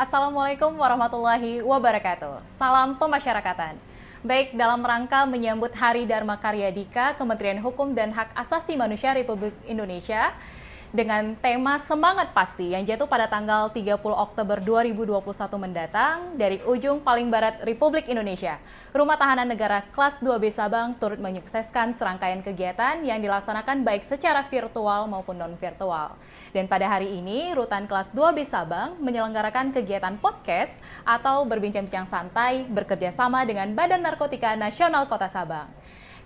Assalamualaikum warahmatullahi wabarakatuh. Salam pemasyarakatan. Baik, dalam rangka menyambut Hari Dharma Karya Dika, Kementerian Hukum dan Hak Asasi Manusia Republik Indonesia dengan tema Semangat Pasti yang jatuh pada tanggal 30 Oktober 2021 mendatang dari ujung paling barat Republik Indonesia. Rumah Tahanan Negara Kelas 2B Sabang turut menyukseskan serangkaian kegiatan yang dilaksanakan baik secara virtual maupun non-virtual. Dan pada hari ini, Rutan Kelas 2B Sabang menyelenggarakan kegiatan podcast atau berbincang-bincang santai bekerjasama dengan Badan Narkotika Nasional Kota Sabang.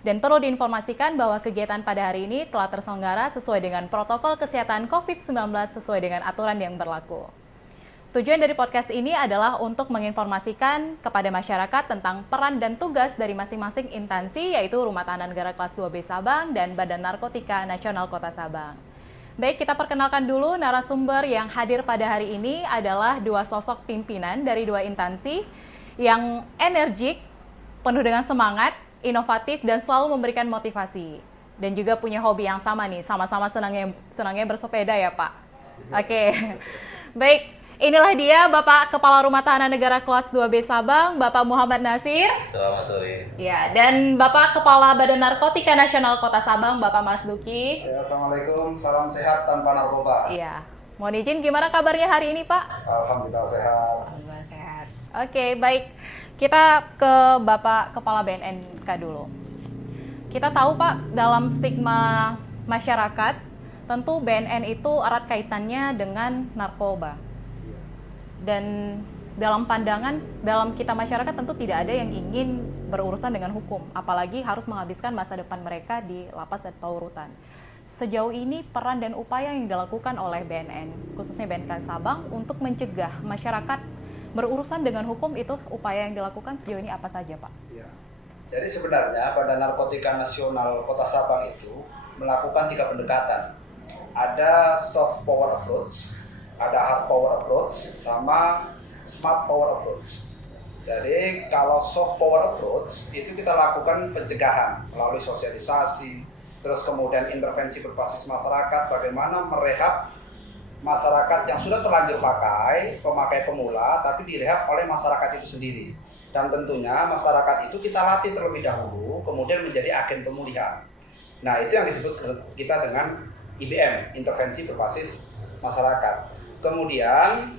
Dan perlu diinformasikan bahwa kegiatan pada hari ini telah terselenggara sesuai dengan protokol kesehatan COVID-19 sesuai dengan aturan yang berlaku. Tujuan dari podcast ini adalah untuk menginformasikan kepada masyarakat tentang peran dan tugas dari masing-masing instansi, yaitu Rumah Tahanan Negara Kelas 2B Sabang dan Badan Narkotika Nasional Kota Sabang. Baik, kita perkenalkan dulu narasumber yang hadir pada hari ini adalah dua sosok pimpinan dari dua instansi yang energik, penuh dengan semangat, inovatif, dan selalu memberikan motivasi. Dan juga punya hobi yang sama nih, sama-sama senangnya bersepeda ya Pak. Oke. Baik, inilah dia Bapak Kepala Rumah Tahanan Negara Kelas 2B Sabang, Bapak Muhammad Nasir. Selamat sore. Ya, dan Bapak Kepala Badan Narkotika Nasional Kota Sabang, Bapak Mas Duki. Ya, Assalamualaikum, salam sehat tanpa narkoba. Iya. Mohon izin, gimana kabarnya hari ini Pak? Alhamdulillah sehat. Alhamdulillah sehat. Oke, baik. Kita ke Bapak Kepala BNNK dulu. Kita tahu Pak, dalam stigma masyarakat, tentu BNN itu erat kaitannya dengan narkoba. Dan dalam pandangan, dalam kita masyarakat tentu tidak ada yang ingin berurusan dengan hukum, apalagi harus menghabiskan masa depan mereka di lapas atau rutan. Sejauh ini peran dan upaya yang dilakukan oleh BNN, khususnya BNK Sabang, untuk mencegah masyarakat berurusan dengan hukum, itu upaya yang dilakukan sejauh ini apa saja Pak? Ya. Jadi sebenarnya Badan Narkotika Nasional Kota Sabang itu melakukan 3 pendekatan. Ada soft power approach, ada hard power approach, sama smart power approach. Jadi kalau soft power approach itu kita lakukan pencegahan melalui sosialisasi, terus kemudian intervensi berbasis masyarakat, bagaimana merehab masyarakat yang sudah terlanjur pemakai pemula, tapi direhab oleh masyarakat itu sendiri. Dan tentunya masyarakat itu kita latih terlebih dahulu, kemudian menjadi agen pemulihan. Nah, itu yang disebut kita dengan IBM, intervensi berbasis masyarakat. Kemudian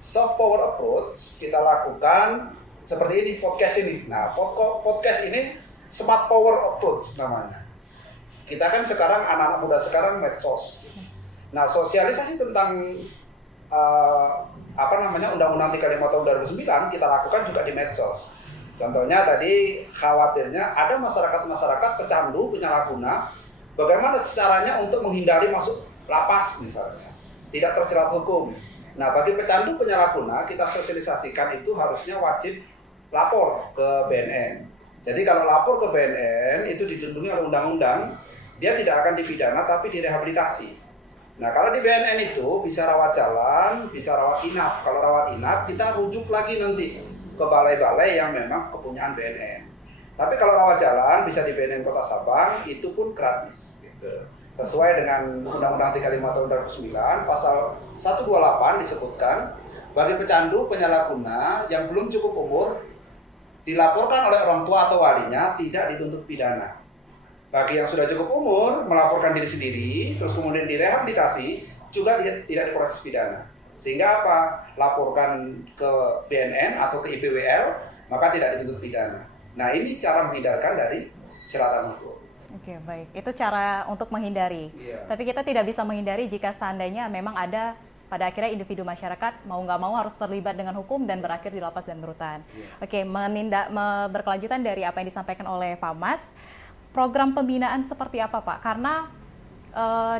soft power approach kita lakukan seperti ini, podcast ini. Nah, podcast ini smart power approach namanya. Kita kan sekarang, anak-anak muda sekarang medsos. Nah, sosialisasi tentang Undang-Undang 35 tahun 2009 kita lakukan juga di medsos. Contohnya tadi khawatirnya ada masyarakat pecandu, penyalahguna, bagaimana caranya untuk menghindari masuk lapas misalnya, tidak terjerat hukum. Nah, bagi pecandu, penyalahguna, kita sosialisasikan itu harusnya wajib lapor ke BNN. Jadi kalau lapor ke BNN itu dilindungi oleh undang-undang, dia tidak akan dipidana tapi direhabilitasi. Nah, kalau di BNN itu bisa rawat jalan, bisa rawat inap. Kalau rawat inap, kita rujuk lagi nanti ke balai-balai yang memang kepunyaan BNN. Tapi kalau rawat jalan bisa di BNN Kota Sabang, itu pun gratis. Gitu. Sesuai dengan Undang-Undang 35 tahun 2009, pasal 128 disebutkan, bagi pecandu, penyalahguna yang belum cukup umur, dilaporkan oleh orang tua atau walinya, tidak dituntut pidana. Bagi yang sudah cukup umur, melaporkan diri sendiri, terus kemudian direhabilitasi, juga tidak diproses pidana. Sehingga apa? Laporkan ke BNN atau ke IPWL, maka tidak dituntut pidana. Nah, ini cara menghindarkan dari jeratan hukum. Oke, baik. Itu cara untuk menghindari. Iya. Tapi kita tidak bisa menghindari jika seandainya memang ada pada akhirnya individu masyarakat mau nggak mau harus terlibat dengan hukum dan berakhir di lapas dan rutan. Iya. Oke, berkelanjutan dari apa yang disampaikan oleh Pak Mas, program pembinaan seperti apa Pak? Karena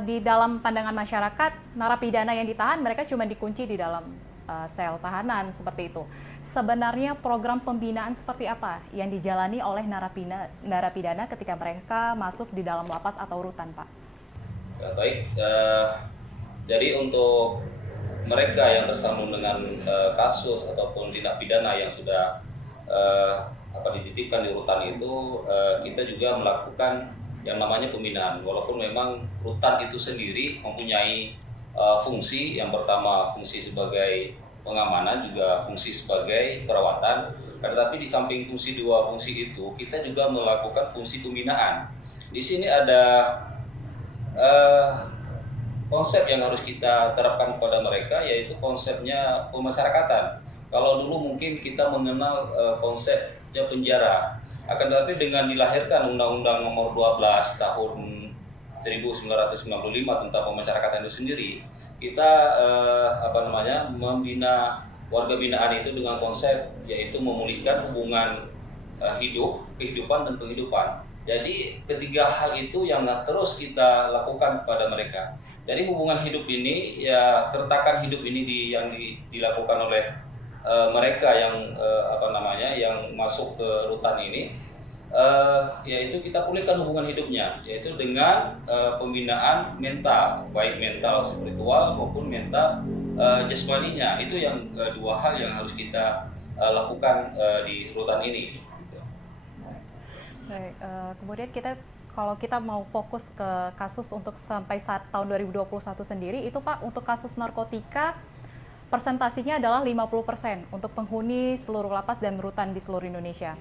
di dalam pandangan masyarakat, narapidana yang ditahan mereka cuma dikunci di dalam sel tahanan seperti itu. Sebenarnya program pembinaan seperti apa yang dijalani oleh narapidana ketika mereka masuk di dalam lapas atau rutan Pak? Ya, baik, jadi untuk mereka yang tersambung dengan kasus ataupun tindak pidana yang sudah dititipkan di rutan itu, kita juga melakukan yang namanya pembinaan. Walaupun memang rutan itu sendiri mempunyai fungsi, yang pertama fungsi sebagai pengamanan, juga fungsi sebagai perawatan. Tetapi di samping dua fungsi itu, kita juga melakukan fungsi pembinaan. Di sini ada konsep yang harus kita terapkan kepada mereka, yaitu konsepnya pemasyarakatan. Kalau dulu mungkin kita mengenal konsepnya penjara, akan tetapi dengan dilahirkan Undang-Undang Nomor 12 Tahun 1995 tentang pemasyarakatan itu sendiri, kita membina warga binaan itu dengan konsep yaitu memulihkan hubungan kehidupan dan penghidupan. Jadi ketiga hal itu yang terus kita lakukan kepada mereka. Jadi hubungan hidup ini, ya keretakan hidup ini yang dilakukan oleh mereka yang yang masuk ke rutan ini, yaitu kita pulihkan hubungan hidupnya, yaitu dengan pembinaan mental, baik mental spiritual maupun mental jasmaninya. Itu yang dua hal yang harus kita lakukan di rutan ini. Baik, kemudian kalau kita mau fokus ke kasus untuk sampai saat tahun 2021 sendiri, itu Pak, untuk kasus narkotika persentasinya adalah 50% untuk penghuni seluruh lapas dan rutan di seluruh Indonesia.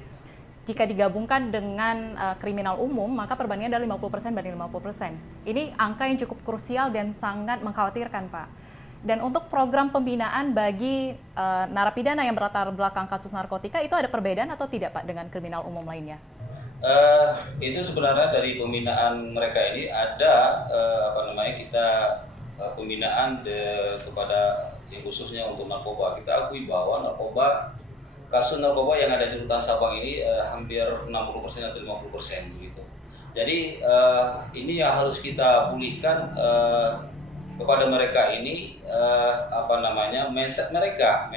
Jika digabungkan dengan kriminal umum, maka perbandingannya adalah 50% banding 50%. Ini angka yang cukup krusial dan sangat mengkhawatirkan, Pak. Dan untuk program pembinaan bagi narapidana yang berlatar belakang kasus narkotika, itu ada perbedaan atau tidak, Pak, dengan kriminal umum lainnya? Itu sebenarnya dari pembinaan mereka ini ada kita pembinaan kepada yang khususnya untuk narkoba. Kita akui bahwa kasus narkoba yang ada di rutan Sabang ini hampir 60% atau 50% begitu. Jadi ini yang harus kita pulihkan kepada mereka ini, mindset mereka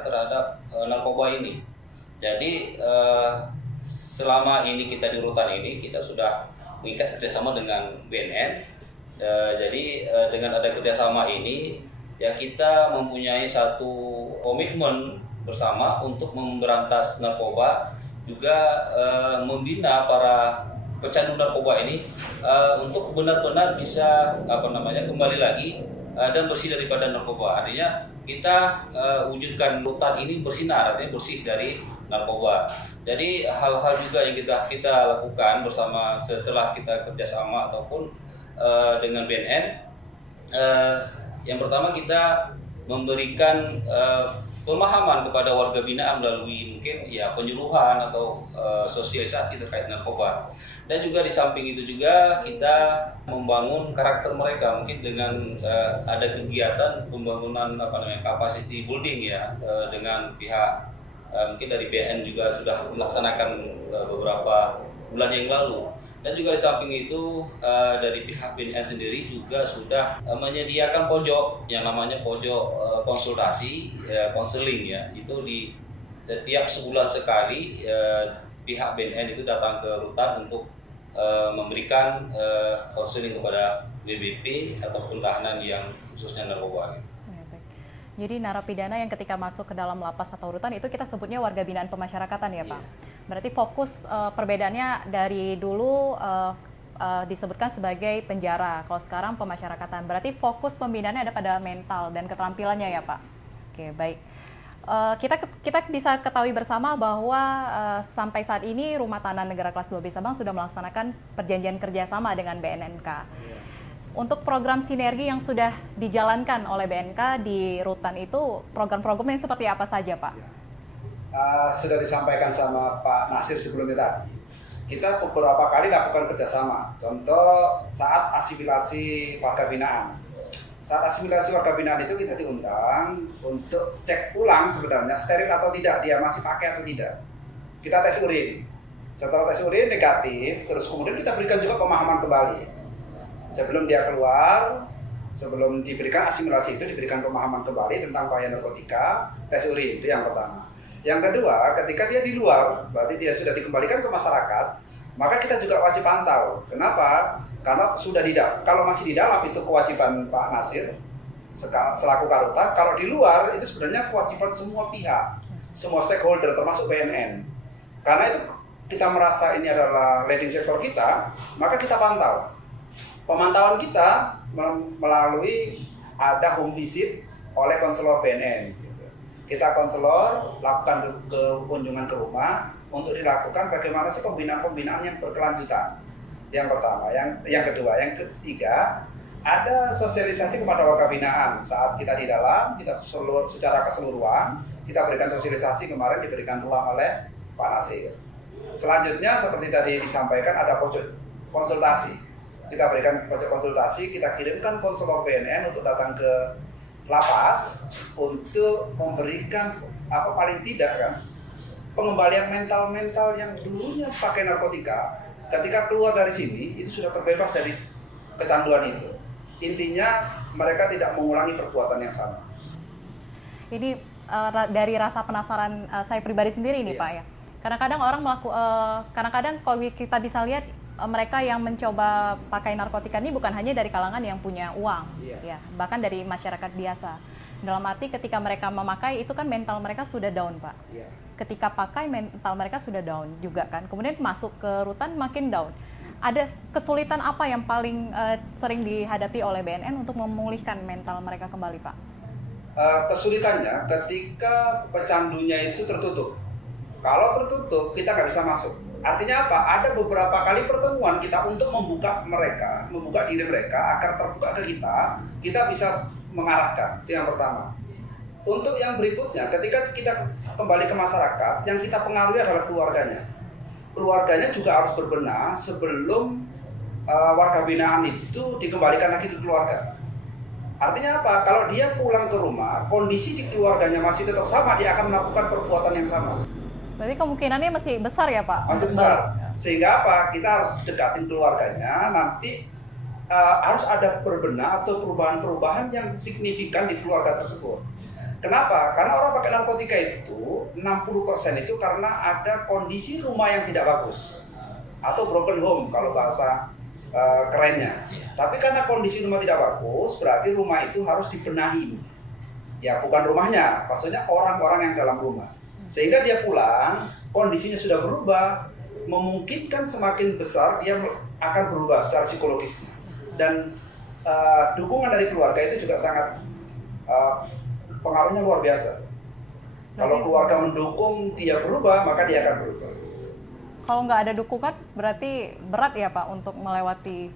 terhadap narkoba ini. Jadi selama ini kita di rutan ini, kita sudah mengikat kerjasama dengan BNN. Jadi dengan ada kerjasama ini, ya kita mempunyai satu komitmen bersama untuk memberantas narkoba, juga membina para pecandu narkoba ini untuk benar-benar bisa kembali lagi dan bersih daripada narkoba. Artinya kita wujudkan rutan ini bersinar, artinya bersih dari narkoba. Jadi hal-hal juga yang kita lakukan bersama setelah kita kerjasama ataupun dengan BNN. Yang pertama, kita memberikan pemahaman kepada warga binaan melalui mungkin ya penyuluhan atau sosialisasi terkait narkoba. Dan juga di samping itu juga kita membangun karakter mereka, mungkin dengan ada kegiatan pembangunan capacity building ya, dengan pihak mungkin dari BNN juga sudah melaksanakan beberapa bulan yang lalu. Dan juga di samping itu dari pihak BNN sendiri juga sudah menyediakan pojok yang namanya pojok konsultasi, konseling ya. Itu di setiap sebulan sekali pihak BNN itu datang ke rutan untuk memberikan konseling kepada WBP ataupun tahanan yang khususnya narkoba. Jadi narapidana yang ketika masuk ke dalam lapas atau rutan itu kita sebutnya warga binaan pemasyarakatan ya Pak? Berarti fokus perbedaannya dari dulu disebutkan sebagai penjara, kalau sekarang pemasyarakatan. Berarti fokus pembinaannya ada pada mental dan keterampilannya ya Pak? Oke, baik. Kita bisa ketahui bersama bahwa sampai saat ini Rumah Tahanan Negara Kelas 2B Sabang sudah melaksanakan perjanjian kerjasama dengan BNNK. Untuk program sinergi yang sudah dijalankan oleh BNK di rutan itu, program-program yang seperti apa saja, Pak? Sudah disampaikan sama Pak Nasir sebelumnya tadi. Kita beberapa kali lakukan kerjasama. Contoh saat asimilasi warga binaan. Saat asimilasi warga binaan itu kita diundang untuk cek ulang sebenarnya steril atau tidak, dia masih pakai atau tidak. Kita tes urin. Setelah tes urin negatif, terus kemudian kita berikan juga pemahaman kembali. Sebelum dia keluar, sebelum diberikan asimilasi itu, diberikan pemahaman kembali tentang bahaya narkotika, tes urin, itu yang pertama. Yang kedua, ketika dia di luar, berarti dia sudah dikembalikan ke masyarakat, maka kita juga wajib pantau. Kenapa? Karena sudah kalau masih di dalam itu kewajiban Pak Nasir selaku Karuta, kalau di luar itu sebenarnya kewajiban semua pihak, semua stakeholder termasuk BNN. Karena itu kita merasa ini adalah leading sektor kita, maka kita pantau. Pemantauan kita melalui ada home visit oleh konselor BNN. Gitu. Kita konselor, lakukan ke kunjungan ke rumah untuk dilakukan bagaimana sih pembinaan-pembinaan yang berkelanjutan. Yang pertama, yang kedua, yang ketiga, ada sosialisasi kepada warga binaan. Saat kita di dalam, kita secara keseluruhan, kita berikan sosialisasi, kemarin diberikan ruang oleh Pak Nasir. Selanjutnya seperti tadi disampaikan ada pojok konsultasi. Kita berikan pojok konsultasi, kita kirimkan konselor BNN untuk datang ke lapas untuk memberikan paling tidak kan pengembalian mental yang dulunya pakai narkotika. Ketika keluar dari sini itu sudah terbebas dari kecanduan itu. Intinya mereka tidak mengulangi perbuatan yang sama. Ini dari rasa penasaran saya pribadi sendiri nih Pak ya. Kadang-kadang orang kadang-kadang kalau kita bisa lihat mereka yang mencoba pakai narkotika ini bukan hanya dari kalangan yang punya uang, ya, bahkan dari masyarakat biasa. Dalam arti ketika mereka memakai itu kan mental mereka sudah down, Pak. Ketika pakai mental mereka sudah down juga kan. Kemudian masuk ke rutan makin down. Ada kesulitan apa yang paling sering dihadapi oleh BNN untuk memulihkan mental mereka kembali, Pak? Kesulitannya ketika pecandunya itu tertutup. Kalau tertutup kita nggak bisa masuk. Artinya apa? Ada beberapa kali pertemuan kita untuk membuka diri mereka agar terbuka ke kita bisa mengarahkan. Itu yang pertama. Untuk yang berikutnya, ketika kita kembali ke masyarakat, yang kita pengaruhi adalah keluarganya. Keluarganya juga harus berbenah sebelum warga binaan itu dikembalikan lagi ke keluarga. Artinya apa? Kalau dia pulang ke rumah, kondisi di keluarganya masih tetap sama, dia akan melakukan perbuatan yang sama. Berarti kemungkinannya masih besar ya Pak? Masih besar. Sehingga apa? Kita harus dekatin keluarganya, nanti harus ada berbenah atau perubahan-perubahan yang signifikan di keluarga tersebut. Kenapa? Karena orang pakai narkotika itu 60% itu karena ada kondisi rumah yang tidak bagus atau broken home kalau bahasa kerennya. Tapi karena kondisi rumah tidak bagus, berarti rumah itu harus dibenahi. Ya bukan rumahnya, maksudnya orang-orang yang dalam rumah. Sehingga dia pulang, kondisinya sudah berubah, memungkinkan semakin besar dia akan berubah secara psikologisnya. Dan dukungan dari keluarga itu juga sangat pengaruhnya luar biasa. Kalau keluarga mendukung dia berubah, maka dia akan berubah. Kalau nggak ada dukungan, berarti berat ya Pak untuk melewati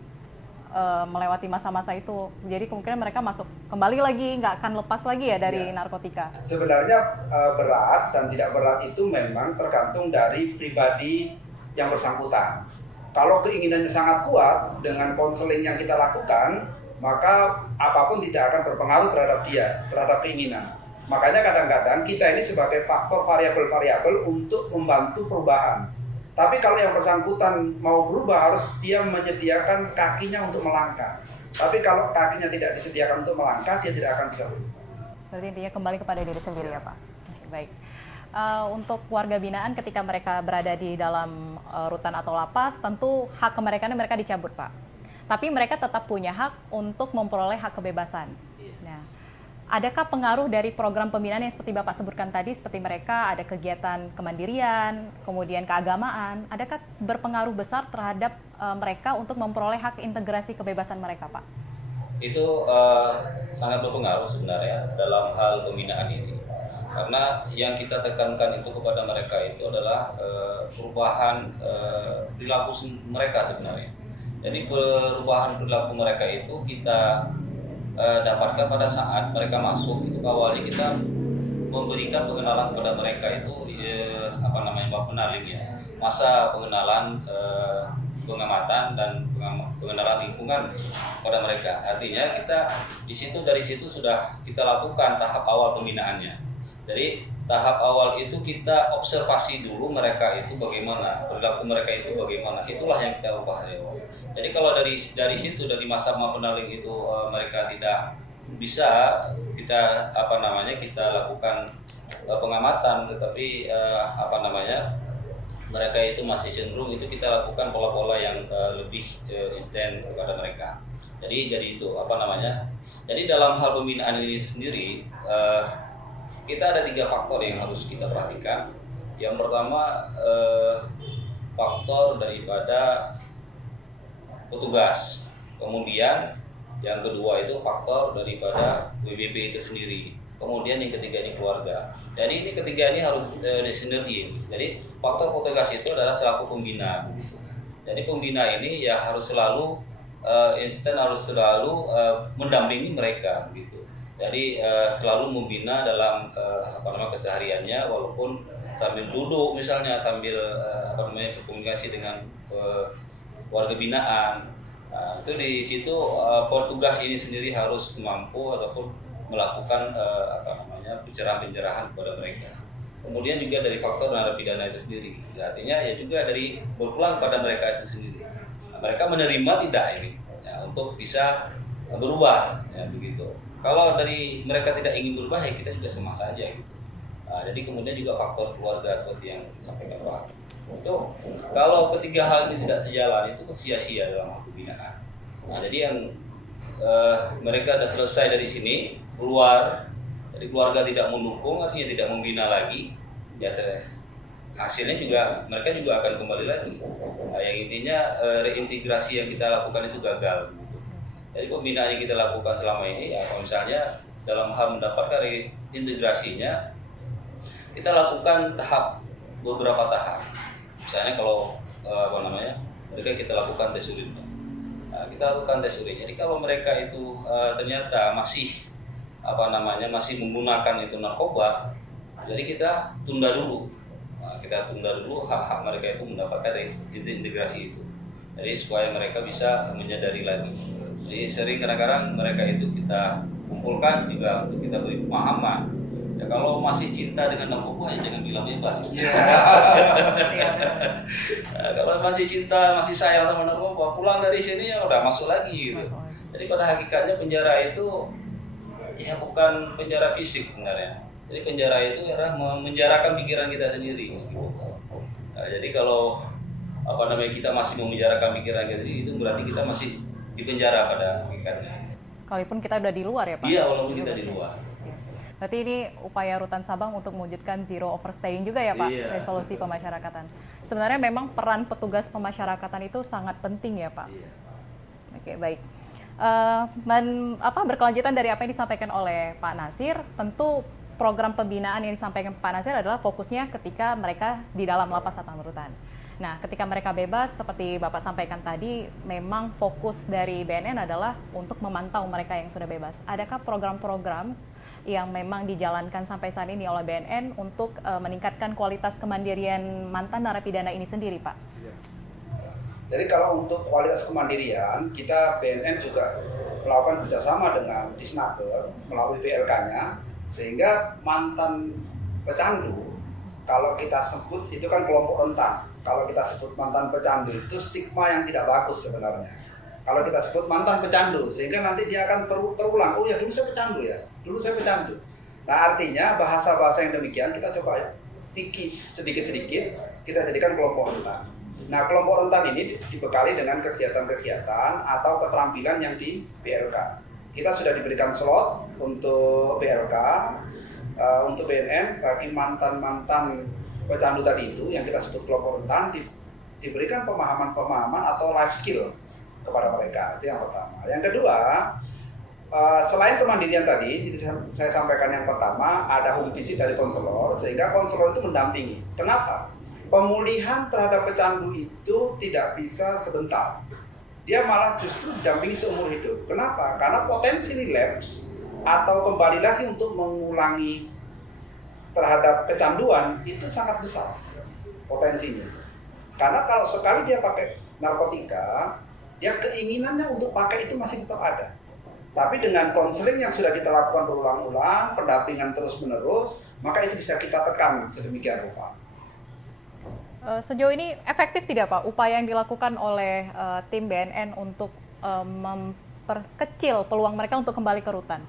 masa-masa itu. Jadi kemungkinan mereka masuk kembali lagi, nggak akan lepas lagi ya dari narkotika. Sebenarnya berat dan tidak berat itu memang tergantung dari pribadi yang bersangkutan. Kalau keinginannya sangat kuat dengan konseling yang kita lakukan, maka apapun tidak akan berpengaruh terhadap dia, terhadap keinginan. Makanya kadang-kadang kita ini sebagai faktor variabel-variabel untuk membantu perubahan. Tapi kalau yang bersangkutan mau berubah, harus dia menyediakan kakinya untuk melangkah. Tapi kalau kakinya tidak disediakan untuk melangkah, dia tidak akan bisa berubah. Berarti intinya kembali kepada diri sendiri ya Pak. Baik. Untuk warga binaan ketika mereka berada di dalam rutan atau lapas, tentu hak kemerdekaan mereka dicabut Pak. Tapi mereka tetap punya hak untuk memperoleh hak kebebasan. Nah, adakah pengaruh dari program pembinaan yang seperti Bapak sebutkan tadi, seperti mereka ada kegiatan kemandirian, kemudian keagamaan, adakah berpengaruh besar terhadap mereka untuk memperoleh hak integrasi kebebasan mereka, Pak? Itu sangat berpengaruh sebenarnya dalam hal pembinaan ini. Karena yang kita tekankan itu kepada mereka itu adalah perubahan perilaku mereka sebenarnya. Jadi perubahan perilaku mereka itu kita dapatkan pada saat mereka masuk. Itu awalnya kita memberikan pengenalan kepada mereka itu bab penaling ya, masa pengenalan, pengamatan dan pengenalan lingkungan pada mereka. Artinya kita dari situ sudah kita lakukan tahap awal pembinaannya. Jadi tahap awal itu kita observasi dulu mereka itu bagaimana, perilaku mereka itu bagaimana. Itulah yang kita ubah. Jadi kalau dari situ, dari masa penaling itu mereka tidak bisa kita kita lakukan pengamatan, tetapi mereka itu masih cenderung itu kita lakukan pola-pola yang lebih instan kepada mereka. Jadi itu Jadi dalam hal pembinaan ini sendiri kita ada 3 faktor yang harus kita perhatikan. Yang pertama faktor daripada petugas, kemudian Yang kedua itu faktor daripada WBP itu sendiri. Kemudian yang ketiga ini keluarga. Jadi ini ketiga ini harus disinergi. Jadi faktor petugas itu adalah selaku pembina. Jadi pembina ini ya harus selalu harus selalu mendampingi mereka gitu. Jadi selalu membina dalam kesehariannya, walaupun sambil duduk misalnya, sambil berkomunikasi dengan warga binaan. Nah, itu di situ petugas ini sendiri harus mampu ataupun melakukan pencerahan-pencerahan kepada mereka. Kemudian juga dari faktor narapidana itu sendiri. Artinya ya juga dari berpulang pada mereka itu sendiri. Mereka menerima tidak ini ya, untuk bisa berubah ya, begitu. Kalau dari mereka tidak ingin berubah ya kita juga sama saja gitu. Nah, jadi kemudian juga faktor keluarga seperti yang disampaikan Pak. Itu kalau ketiga hal ini tidak sejalan itu sia-sia dalam hal pembinaan. Nah, jadi yang mereka sudah selesai dari sini keluar, jadi keluarga tidak mendukung, artinya tidak membina lagi, ya hasilnya juga mereka juga akan kembali lagi. Nah, yang intinya reintegrasi yang kita lakukan itu gagal. Gitu. Jadi pembinaan yang kita lakukan selama ini, ya kalau misalnya dalam hal mendapatkan reintegrasinya, kita lakukan beberapa tahap. Misalnya kalau mereka kita lakukan tes urin. Nah, kita lakukan tes urin. Jadi kalau mereka itu ternyata masih masih menggunakan itu narkoba, jadi kita tunda dulu. Nah, kita tunda dulu hak-hak mereka itu mendapatkan integrasi itu. Jadi supaya mereka bisa menyadari lagi. Jadi sering kadang-kadang mereka itu kita kumpulkan juga untuk kita beri pemahaman. Ya kalau masih cinta dengan narkoba ya jangan bilang bebas. Nah, kalau masih cinta, masih sayang sama narkoba, pulang dari sini ya udah masuk lagi gitu. Jadi pada hakikatnya penjara itu ya bukan penjara fisik sebenarnya. Jadi penjara itu adalah memenjarakan pikiran kita sendiri. Gitu. Nah, jadi kalau kita masih memenjarakan pikiran kita sendiri, itu berarti kita masih di penjara pada hakikatnya. Sekalipun kita udah di luar ya Pak? Iya, walaupun kita di luar. Berarti ini upaya Rutan Sabang untuk mewujudkan zero overstaying juga ya Pak, iya. Resolusi pemasyarakatan. Sebenarnya memang peran petugas pemasyarakatan itu sangat penting ya Pak? Iya. Oke, baik. Berkelanjutan dari apa yang disampaikan oleh Pak Nasir, tentu program pembinaan yang disampaikan Pak Nasir adalah fokusnya ketika mereka di dalam lapas atau rutan. Nah, ketika mereka bebas, seperti Bapak sampaikan tadi, memang fokus dari BNN adalah untuk memantau mereka yang sudah bebas. Adakah program-program yang memang dijalankan sampai saat ini oleh BNN untuk meningkatkan kualitas kemandirian mantan narapidana ini sendiri, Pak? Jadi kalau untuk kualitas kemandirian, kita BNN juga melakukan kerjasama dengan Disnaker melalui PLK-nya, sehingga mantan pecandu, kalau kita sebut itu kan kelompok rentan. Kalau kita sebut mantan pecandu itu stigma yang tidak bagus sebenarnya. Kalau kita sebut mantan pecandu, sehingga nanti dia akan terulang, oh ya dulu saya pecandu ya, dulu saya pecandu. Nah artinya bahasa-bahasa yang demikian kita coba tikis sedikit-sedikit, kita jadikan kelompok rentan. Nah kelompok rentan ini dibekali dengan kegiatan-kegiatan atau keterampilan yang di PLK. Kita sudah diberikan slot untuk PLK, untuk BNN bagi mantan-mantan pecandu tadi itu yang kita sebut kelompok rentan diberikan pemahaman-pemahaman atau life skill kepada mereka. Itu yang pertama. Yang kedua, selain kemandirian tadi, jadi saya sampaikan yang pertama ada home visit dari konselor, sehingga konselor itu mendampingi. Kenapa? Pemulihan terhadap pecandu itu tidak bisa sebentar. Dia malah justru didampingi seumur hidup. Kenapa? Karena potensi relapse atau kembali lagi untuk mengulangi terhadap kecanduan itu sangat besar potensinya. Karena kalau sekali dia pakai narkotika, dia keinginannya untuk pakai itu masih tetap ada. Tapi dengan konseling yang sudah kita lakukan berulang-ulang, pendampingan terus-menerus, maka itu bisa kita tekan sedemikian rupa. Sejauh ini efektif tidak Pak upaya yang dilakukan oleh tim BNN untuk memperkecil peluang mereka untuk kembali ke rutan?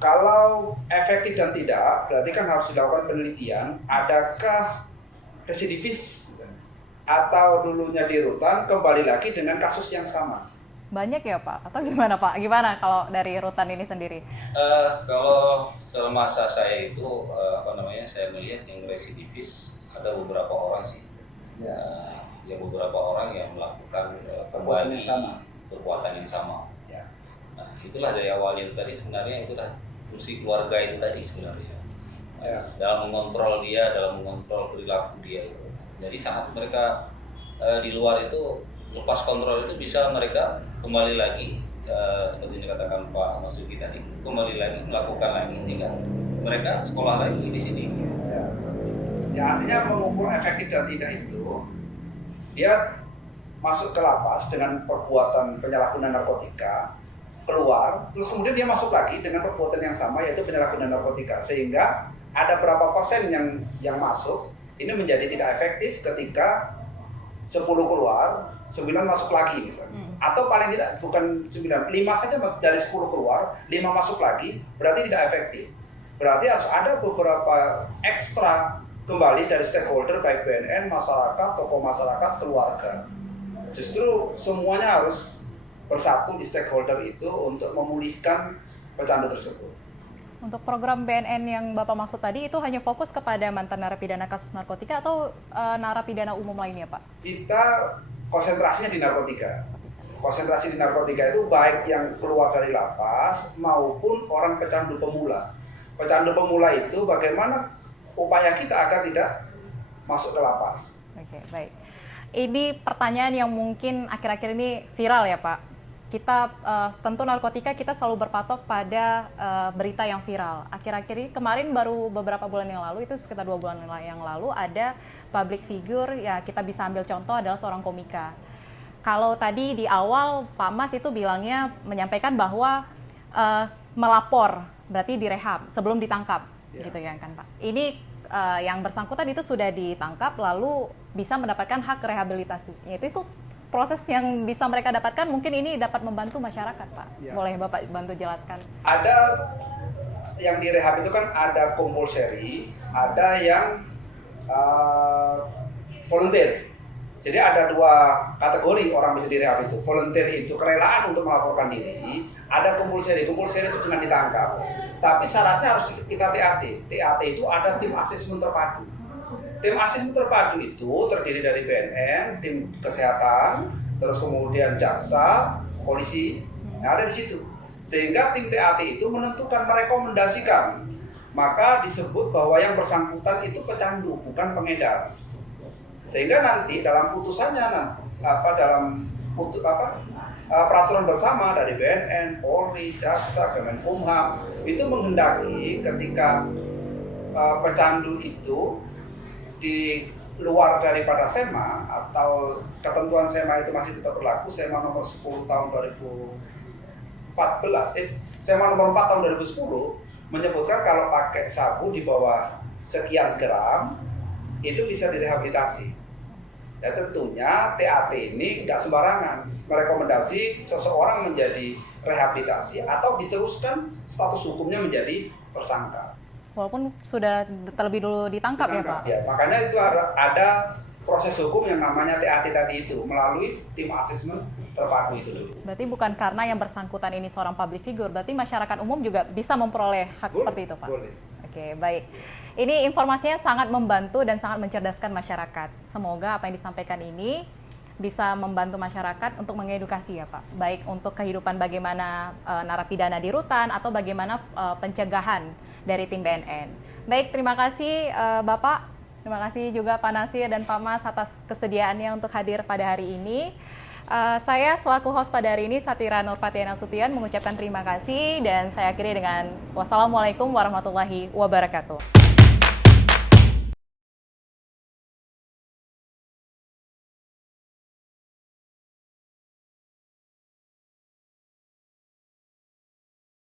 Kalau efektif dan tidak, berarti kan harus dilakukan penelitian, adakah residivis atau dulunya di rutan kembali lagi dengan kasus yang sama. Banyak ya Pak? Atau gimana Pak? Gimana kalau dari rutan ini sendiri? Kalau semasa saya itu, saya melihat yang residivis ada beberapa orang sih. Ya. Yang beberapa orang yang melakukan kembali perbuatan yang sama. Ya. itulah dari awalnya itu tadi sebenarnya itulah fungsi keluarga itu tadi sebenarnya. Dalam mengontrol dia, dalam mengontrol perilaku dia itu. Jadi saat mereka di luar itu lepas kontrol itu bisa mereka kembali lagi seperti yang dikatakan Pak Mas Yuki tadi, kembali lagi melakukan lagi sehingga mereka sekolah lagi di sini. Ya artinya mengukur efektif dan tidak itu, dia masuk ke lapas dengan perbuatan penyalahgunaan narkotika, keluar, terus kemudian dia masuk lagi dengan perbuatan yang sama yaitu penyalahgunaan narkotika, sehingga ada berapa persen yang masuk ini menjadi tidak efektif ketika 10 keluar, 9 masuk lagi misalnya. Atau paling tidak bukan 9, 5 saja dari 10 keluar, 5 masuk lagi, berarti tidak efektif. Berarti harus ada beberapa ekstra kembali dari stakeholder baik BNN, masyarakat, tokoh masyarakat, keluarga. Justru semuanya harus bersatu di stakeholder itu untuk memulihkan pecandu tersebut. Untuk program BNN yang Bapak maksud tadi itu hanya fokus kepada mantan narapidana kasus narkotika atau narapidana umum lainnya, Pak? Kita konsentrasinya di narkotika. Konsentrasi di narkotika itu baik yang keluar dari lapas maupun orang pecandu pemula. Pecandu pemula itu bagaimana upaya kita agar tidak masuk ke lapas. Oke, baik. Ini pertanyaan yang mungkin akhir-akhir ini viral ya, Pak. Kita tentu narkotika kita selalu berpatok pada berita yang viral. Akhir-akhir ini kemarin baru beberapa bulan yang lalu, itu sekitar 2 bulan yang lalu ada public figure, ya kita bisa ambil contoh adalah seorang komika. Kalau tadi di awal Pak Mas itu bilangnya menyampaikan bahwa melapor berarti direhab sebelum ditangkap, gitu ya kan Pak. Ini yang bersangkutan itu sudah ditangkap lalu bisa mendapatkan hak rehabilitasi. Itu proses yang bisa mereka dapatkan, mungkin ini dapat membantu masyarakat, Pak. Ya. Boleh Bapak bantu jelaskan? Ada yang direhab itu kan ada compulsory, ada yang volunteer. Jadi ada 2 kategori orang bisa direhab itu. Volunteer itu kerelaan untuk melaporkan diri, ada compulsory. Compulsory itu dengan ditangkap. Tapi syaratnya harus kita TAT. TAT itu ada tim asesmen terpadu. Tim asesmen terpadu itu terdiri dari BNN, tim kesehatan, terus kemudian jaksa, polisi, ada di situ. Sehingga tim TAT itu menentukan, merekomendasikan. Maka disebut bahwa yang bersangkutan itu pecandu, bukan pengedar. Sehingga nanti dalam putusannya, peraturan bersama dari BNN, Polri, jaksa, Kemenkumham itu menghendaki ketika pecandu itu di luar daripada SEMA atau ketentuan SEMA itu masih tetap berlaku, SEMA nomor 10 tahun 2014, SEMA nomor 4 tahun 2010 menyebutkan kalau pakai sabu di bawah sekian gram itu bisa direhabilitasi. Ya tentunya TAT ini tidak sembarangan merekomendasi seseorang menjadi rehabilitasi atau diteruskan status hukumnya menjadi tersangka. Walaupun sudah terlebih dulu ditangkap ya Pak? Ya, makanya itu ada proses hukum yang namanya TAT tadi itu melalui tim asesmen terpadu itu dulu. Berarti bukan karena yang bersangkutan ini seorang public figure, berarti masyarakat umum juga bisa memperoleh hak seperti itu Pak? Boleh. Oke, baik. Ini informasinya sangat membantu dan sangat mencerdaskan masyarakat. Semoga apa yang disampaikan ini bisa membantu masyarakat untuk mengedukasi ya Pak. Baik untuk kehidupan bagaimana narapidana di rutan atau bagaimana pencegahan dari tim BNN. Baik, terima kasih Bapak. Terima kasih juga Pak Nasir dan Pak Mas atas kesediaannya untuk hadir pada hari ini. Saya selaku host pada hari ini, Satira Nurpatiana Sution, mengucapkan terima kasih dan saya akhiri dengan wassalamualaikum warahmatullahi wabarakatuh.